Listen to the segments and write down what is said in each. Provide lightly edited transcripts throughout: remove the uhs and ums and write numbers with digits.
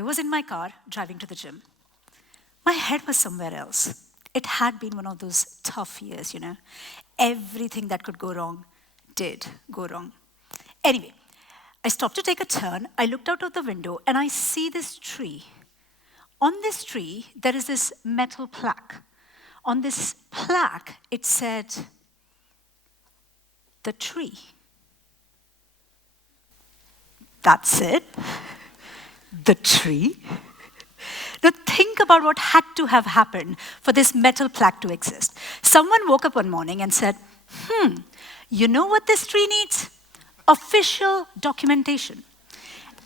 I was in my car driving to the gym. My head was somewhere else. It had been one of those tough years, you know. Everything that could go wrong did go wrong. Anyway, I stopped to take a turn. I looked out of the window and I see this tree. On this tree, there is this metal plaque. On this plaque, it said, "The tree." That's it. The tree. Now think about what had to have happened for this metal plaque to exist. Someone woke up one morning and said, you know what this tree needs? Official documentation.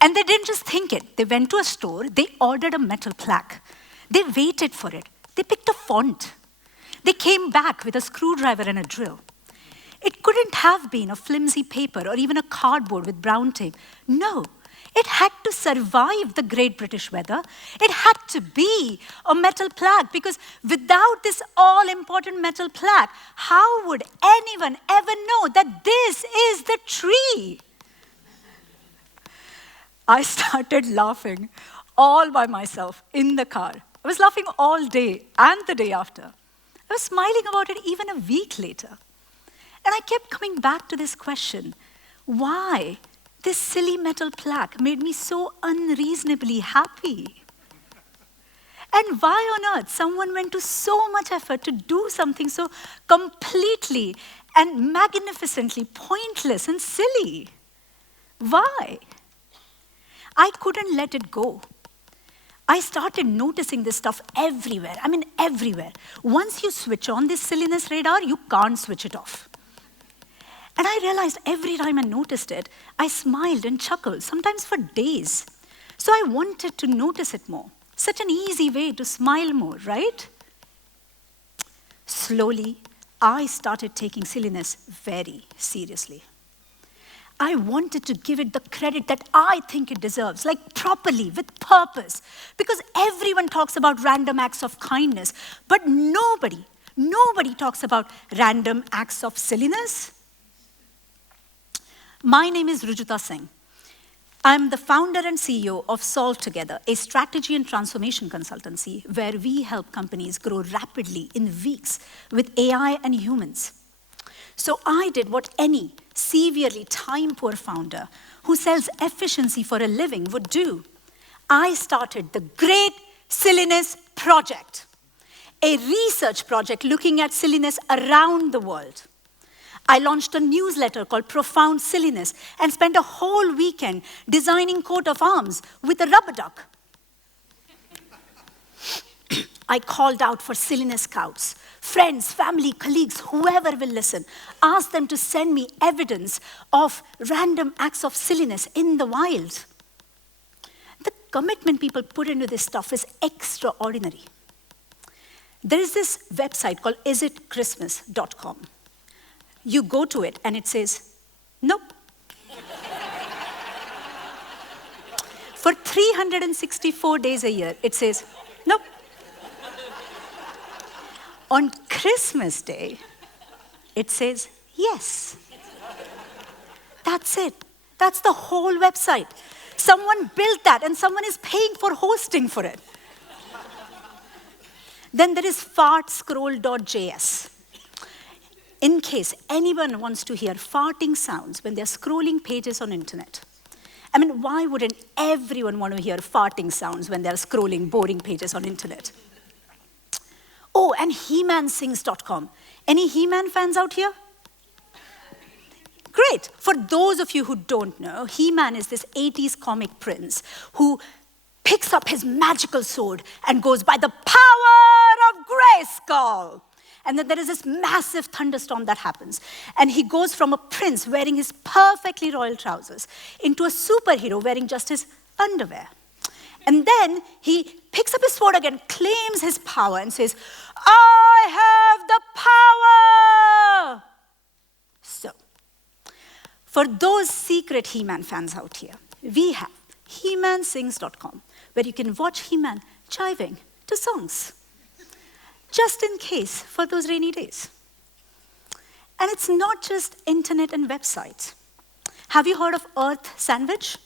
And they didn't just think it. They went to a store, they ordered a metal plaque. They waited for it. They picked a font. They came back with a screwdriver and a drill. It couldn't have been a flimsy paper or even a cardboard with brown tape. No, it had to survive the great British weather. It had to be a metal plaque, because without this all-important metal plaque, how would anyone ever know that this is the tree? I started laughing all by myself in the car. I was laughing all day and the day after. I was smiling about it even a week later. And I kept coming back to this question: why this silly metal plaque made me so unreasonably happy? And why on earth someone went to so much effort to do something so completely and magnificently pointless and silly? Why? I couldn't let it go. I started noticing this stuff everywhere. I mean, everywhere. Once you switch on this silliness radar, you can't switch it off. And I realized every time I noticed it, I smiled and chuckled, sometimes for days. So I wanted to notice it more. Such an easy way to smile more, right? Slowly, I started taking silliness very seriously. I wanted to give it the credit that I think it deserves, like properly, with purpose. Because everyone talks about random acts of kindness, but nobody talks about random acts of silliness. My name is Rujuta Singh. I'm the founder and CEO of Solve Together, a strategy and transformation consultancy where we help companies grow rapidly in weeks with AI and humans. So I did what any severely time-poor founder who sells efficiency for a living would do. I started the Great Silliness Project, a research project looking at silliness around the world. I launched a newsletter called Profound Silliness and spent a whole weekend designing coat of arms with a rubber duck. I called out for silliness scouts, friends, family, colleagues, whoever will listen. Asked them to send me evidence of random acts of silliness in the wild. The commitment people put into this stuff is extraordinary. There is this website called isitchristmas.com. You go to it and it says, nope. For 364 days a year, it says, nope. On Christmas Day, it says, yes. That's it. That's the whole website. Someone built that and someone is paying for hosting for it. Then there is fartscroll.js. In case anyone wants to hear farting sounds when they're scrolling pages on internet. I mean, why wouldn't everyone want to hear farting sounds when they're scrolling boring pages on internet? Oh, and HeManSings.com. Any He-Man fans out here? Great. For those of you who don't know, He-Man is this 80s comic prince who picks up his magical sword and goes by the power of Grayskull. And then there is this massive thunderstorm that happens. And he goes from a prince wearing his perfectly royal trousers into a superhero wearing just his underwear. And then he picks up his sword again, claims his power, and says, I have the power! So, for those secret He-Man fans out here, we have HeManSings.com, where you can watch He-Man jiving to songs. Just in case, for those rainy days. And it's not just internet and websites. Have you heard of Earth Sandwich?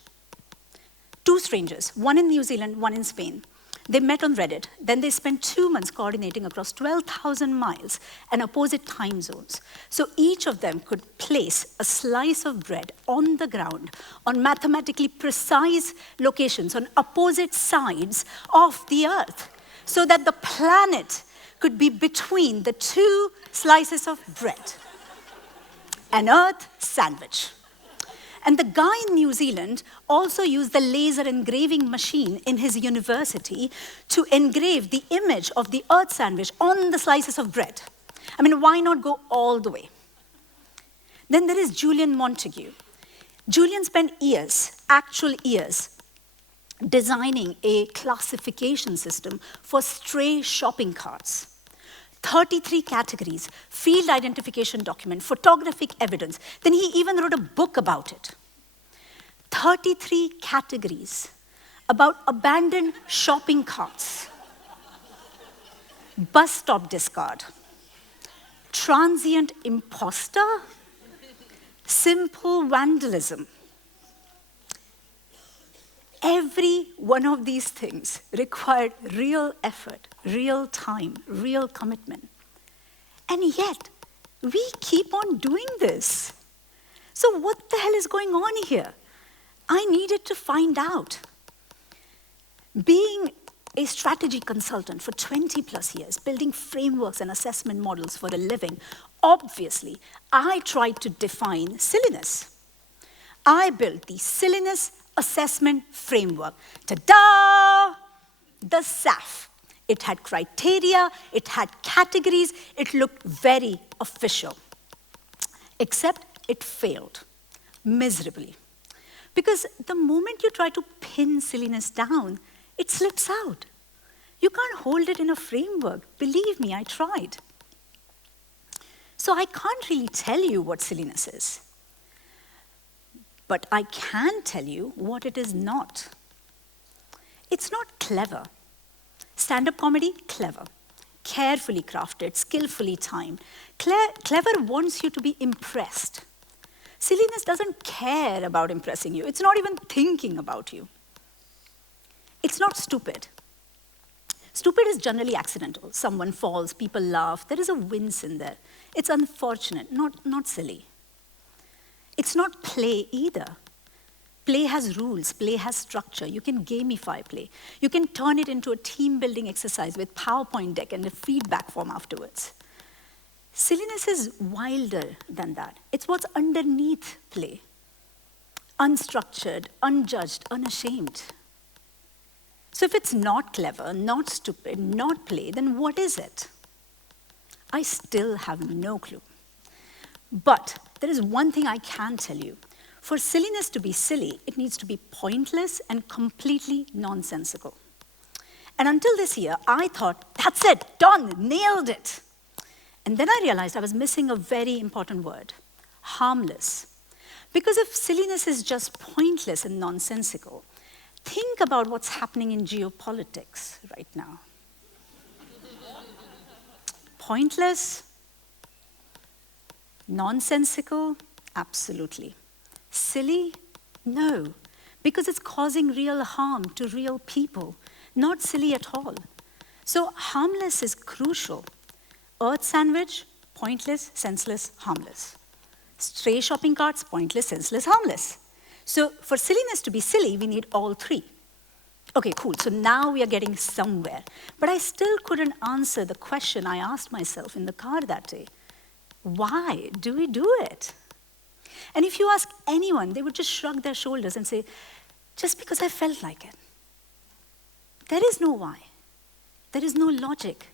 Two strangers, one in New Zealand, one in Spain. They met on Reddit. Then they spent 2 months coordinating across 12,000 miles and opposite time zones. So each of them could place a slice of bread on the ground on mathematically precise locations on opposite sides of the Earth so that the planet could be between the two slices of bread. An Earth sandwich. And the guy in New Zealand also used the laser engraving machine in his university to engrave the image of the Earth sandwich on the slices of bread. I mean, why not go all the way? Then there is Julian Montague. Julian spent years, actual years, designing a classification system for stray shopping carts. 33 categories, field identification document, photographic evidence. Then he even wrote a book about it. 33 categories about abandoned shopping carts, bus stop discard, transient imposter, simple vandalism. Every one of these things required real effort, real time, real commitment. And yet, we keep on doing this. So what the hell is going on here? I needed to find out. Being a strategy consultant for 20 plus years, building frameworks and assessment models for a living, obviously, I tried to define silliness. I built the Silliness Assessment Framework. Ta-da! The SAF. It had criteria, it had categories, it looked very official. Except it failed miserably. Because the moment you try to pin silliness down, it slips out. You can't hold it in a framework. Believe me, I tried. So I can't really tell you what silliness is. But I can tell you what it is not. It's not clever. Stand-up comedy, clever. Carefully crafted, skillfully timed. Clever wants you to be impressed. Silliness doesn't care about impressing you. It's not even thinking about you. It's not stupid. Stupid is generally accidental. Someone falls, people laugh. There is a wince in there. It's unfortunate, not silly. It's not play either. Play has rules, play has structure. You can gamify play. You can turn it into a team-building exercise with PowerPoint deck and a feedback form afterwards. Silliness is wilder than that. It's what's underneath play. Unstructured, unjudged, unashamed. So if it's not clever, not stupid, not play, then what is it? I still have no clue. But there is one thing I can tell you. For silliness to be silly, it needs to be pointless and completely nonsensical. And until this year, I thought, that's it, done, nailed it. And then I realized I was missing a very important word, harmless. Because if silliness is just pointless and nonsensical, think about what's happening in geopolitics right now. Pointless, nonsensical, absolutely. Silly? No, because it's causing real harm to real people, not silly at all. So harmless is crucial. Earth sandwich, pointless, senseless, harmless. Stray shopping carts, pointless, senseless, harmless. So for silliness to be silly, we need all three. Okay, cool, so now we are getting somewhere. But I still couldn't answer the question I asked myself in the car that day. Why do we do it? And if you ask anyone, they would just shrug their shoulders and say, just because I felt like it. There is no why. There is no logic.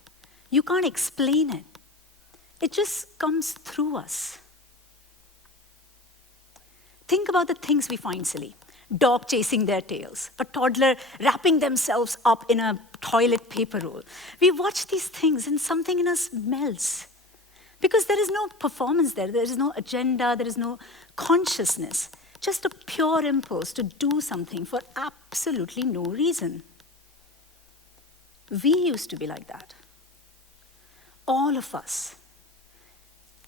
You can't explain it. It just comes through us. Think about the things we find silly. Dog chasing their tails, a toddler wrapping themselves up in a toilet paper roll. We watch these things and something in us melts. Because there is no performance there is no agenda, there is no consciousness. Just a pure impulse to do something for absolutely no reason. We used to be like that. All of us.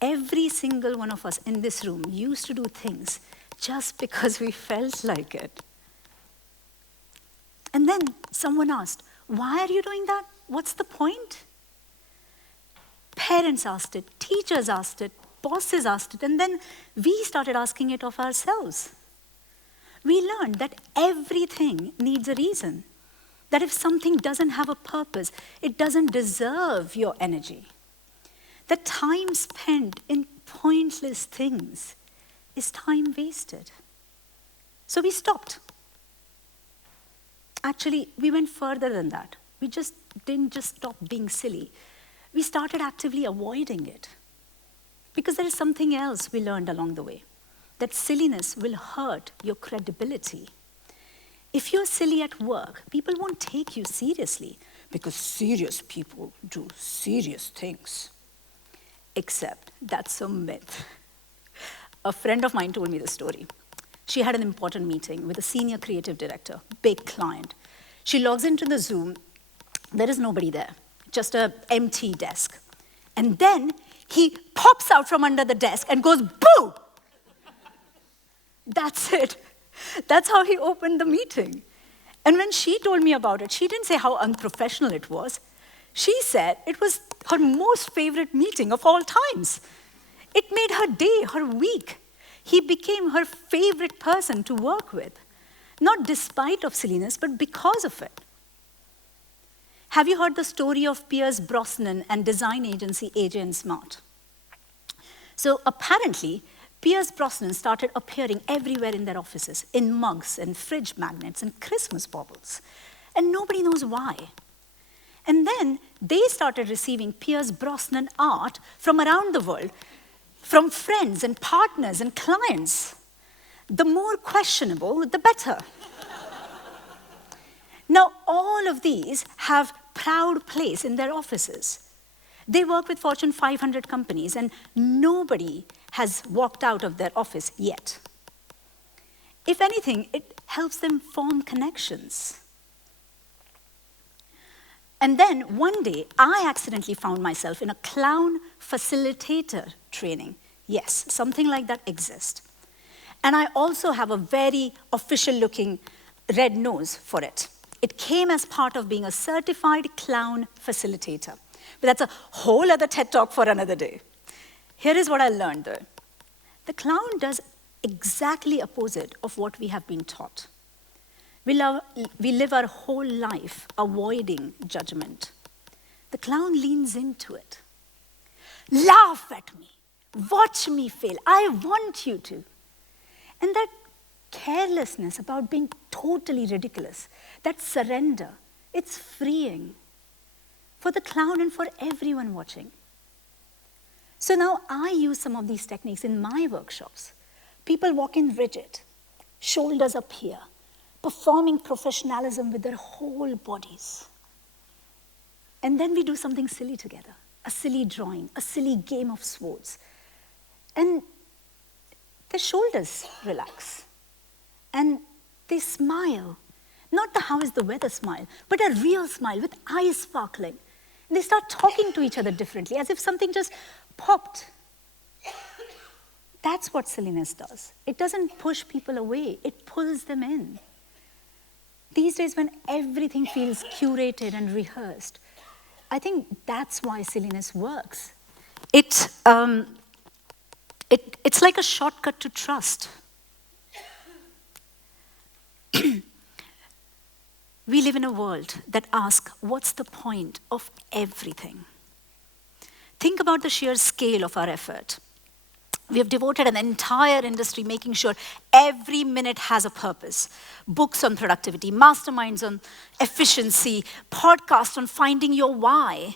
Every single one of us in this room used to do things just because we felt like it. And then someone asked, why are you doing that? What's the point? Parents asked it, teachers asked it, bosses asked it, and then we started asking it of ourselves. We learned that everything needs a reason. That if something doesn't have a purpose, it doesn't deserve your energy. That time spent in pointless things is time wasted. So we stopped. Actually, we went further than that. We didn't just stop being silly. We started actively avoiding it. Because there is something else we learned along the way. That silliness will hurt your credibility. If you're silly at work, people won't take you seriously because serious people do serious things. Except that's a myth. A friend of mine told me the story. She had an important meeting with a senior creative director, big client. She logs into the Zoom. There is nobody there, just an empty desk. And then he pops out from under the desk and goes, boo! That's it. That's how he opened the meeting. And when she told me about it, she didn't say how unprofessional it was. She said it was her most favorite meeting of all times. It made her day, her week. He became her favorite person to work with, not despite of silliness, but because of it. Have you heard the story of Pierce Brosnan and design agency AJ & Smart? So apparently, Pierce Brosnan started appearing everywhere in their offices, in mugs and fridge magnets and Christmas baubles. And nobody knows why. And then they started receiving Pierce Brosnan art from around the world, from friends and partners and clients. The more questionable, the better. Now, all of these have proud place in their offices. They work with Fortune 500 companies, and nobody has walked out of their office yet. If anything, it helps them form connections. And then one day, I accidentally found myself in a clown facilitator training. Yes, something like that exists. And I also have a very official-looking red nose for it. It came as part of being a certified clown facilitator. But that's a whole other TED Talk for another day. Here is what I learned, though. The clown does exactly opposite of what we have been taught. We live our whole life avoiding judgment. The clown leans into it. Laugh at me. Watch me fail. I want you to. And that carelessness about being totally ridiculous, that surrender, it's freeing for the clown and for everyone watching. So now I use some of these techniques in my workshops. People walk in rigid, shoulders up here, performing professionalism with their whole bodies. And then we do something silly together, a silly drawing, a silly game of swords. And their shoulders relax. And they smile. Not the how is the weather smile, but a real smile with eyes sparkling. And they start talking to each other differently, as if something just popped. That's what silliness does. It doesn't push people away, it pulls them in. These days when everything feels curated and rehearsed, I think that's why silliness works. It's like a shortcut to trust. We live in a world that asks, what's the point of everything? Think about the sheer scale of our effort. We have devoted an entire industry making sure every minute has a purpose. Books on productivity, masterminds on efficiency, podcasts on finding your why.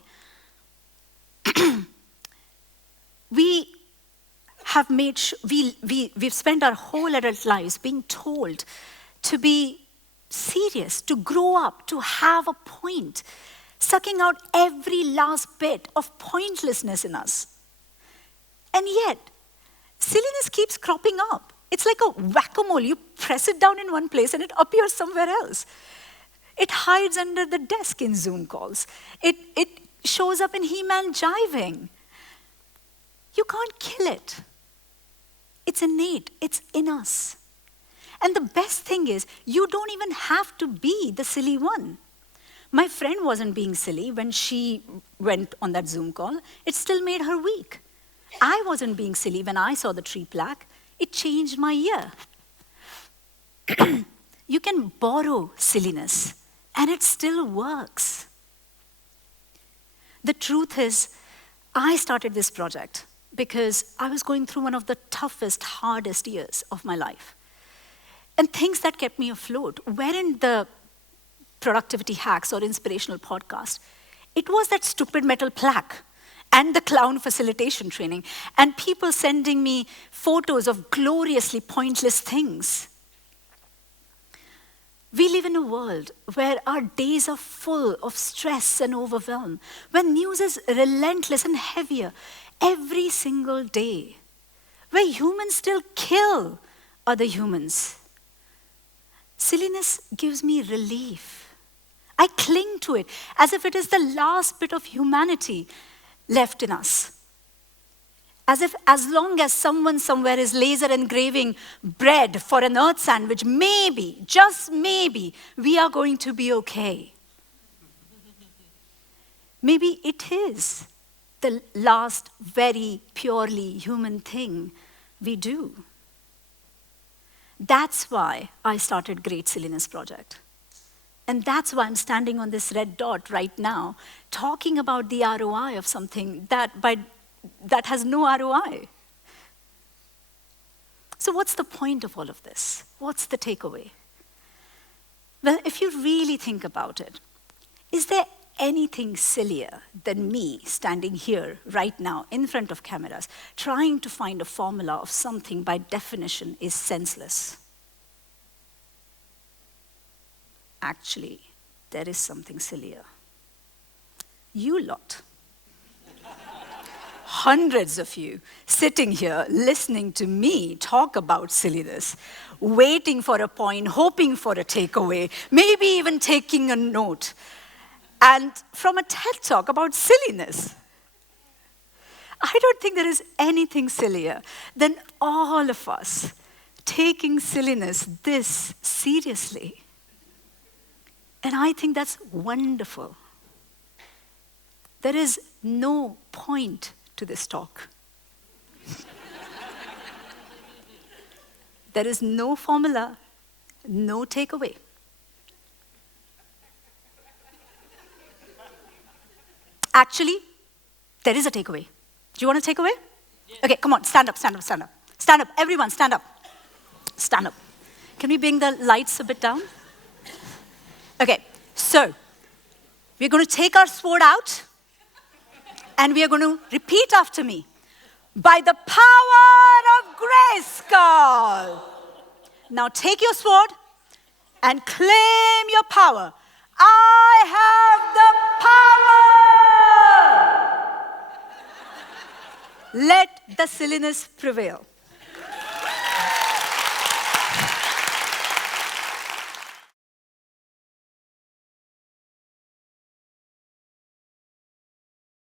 We've spent our whole adult lives being told to be serious, to grow up, to have a point, sucking out every last bit of pointlessness in us. And yet, silliness keeps cropping up. It's like a whack-a-mole. You press it down in one place and it appears somewhere else. It hides under the desk in Zoom calls. It shows up in He-Man jiving. You can't kill it. It's innate. It's in us. And the best thing is, you don't even have to be the silly one. My friend wasn't being silly when she went on that Zoom call. It still made her week. I wasn't being silly when I saw the tree plaque. It changed my year. You can borrow silliness, and it still works. The truth is, I started this project because I was going through one of the toughest, hardest years of my life. And things that kept me afloat weren't the productivity hacks or inspirational podcasts. It was that stupid metal plaque and the clown facilitation training and people sending me photos of gloriously pointless things. We live in a world where our days are full of stress and overwhelm, when news is relentless and heavier every single day, where humans still kill other humans. Silliness gives me relief. I cling to it as if it is the last bit of humanity left in us. As if as long as someone somewhere is laser engraving bread for an earth sandwich, maybe, just maybe, we are going to be okay. Maybe it is the last very purely human thing we do. That's why I started Great Silliness Project. And that's why I'm standing on this red dot right now, talking about the ROI of something that has no ROI. So what's the point of all of this? What's the takeaway? Well, if you really think about it, is there anything sillier than me standing here right now in front of cameras, trying to find a formula of something by definition is senseless? Actually, there is something sillier. You lot. Hundreds of you sitting here listening to me talk about silliness, waiting for a point, hoping for a takeaway, maybe even taking a note, and from a TED talk about silliness. I don't think there is anything sillier than all of us taking silliness this seriously. And I think that's wonderful. There is no point to this talk. There is no formula, no takeaway. Actually, there is a takeaway. Do you want a takeaway? Yes. Okay, come on, stand up, stand up, stand up. Stand up, everyone, stand up. Stand up. Can we bring the lights a bit down? Okay, so we're going to take our sword out and we are going to repeat after me. By the power of Grayskull. Now take your sword and claim your power. I have the power. Let the silliness prevail.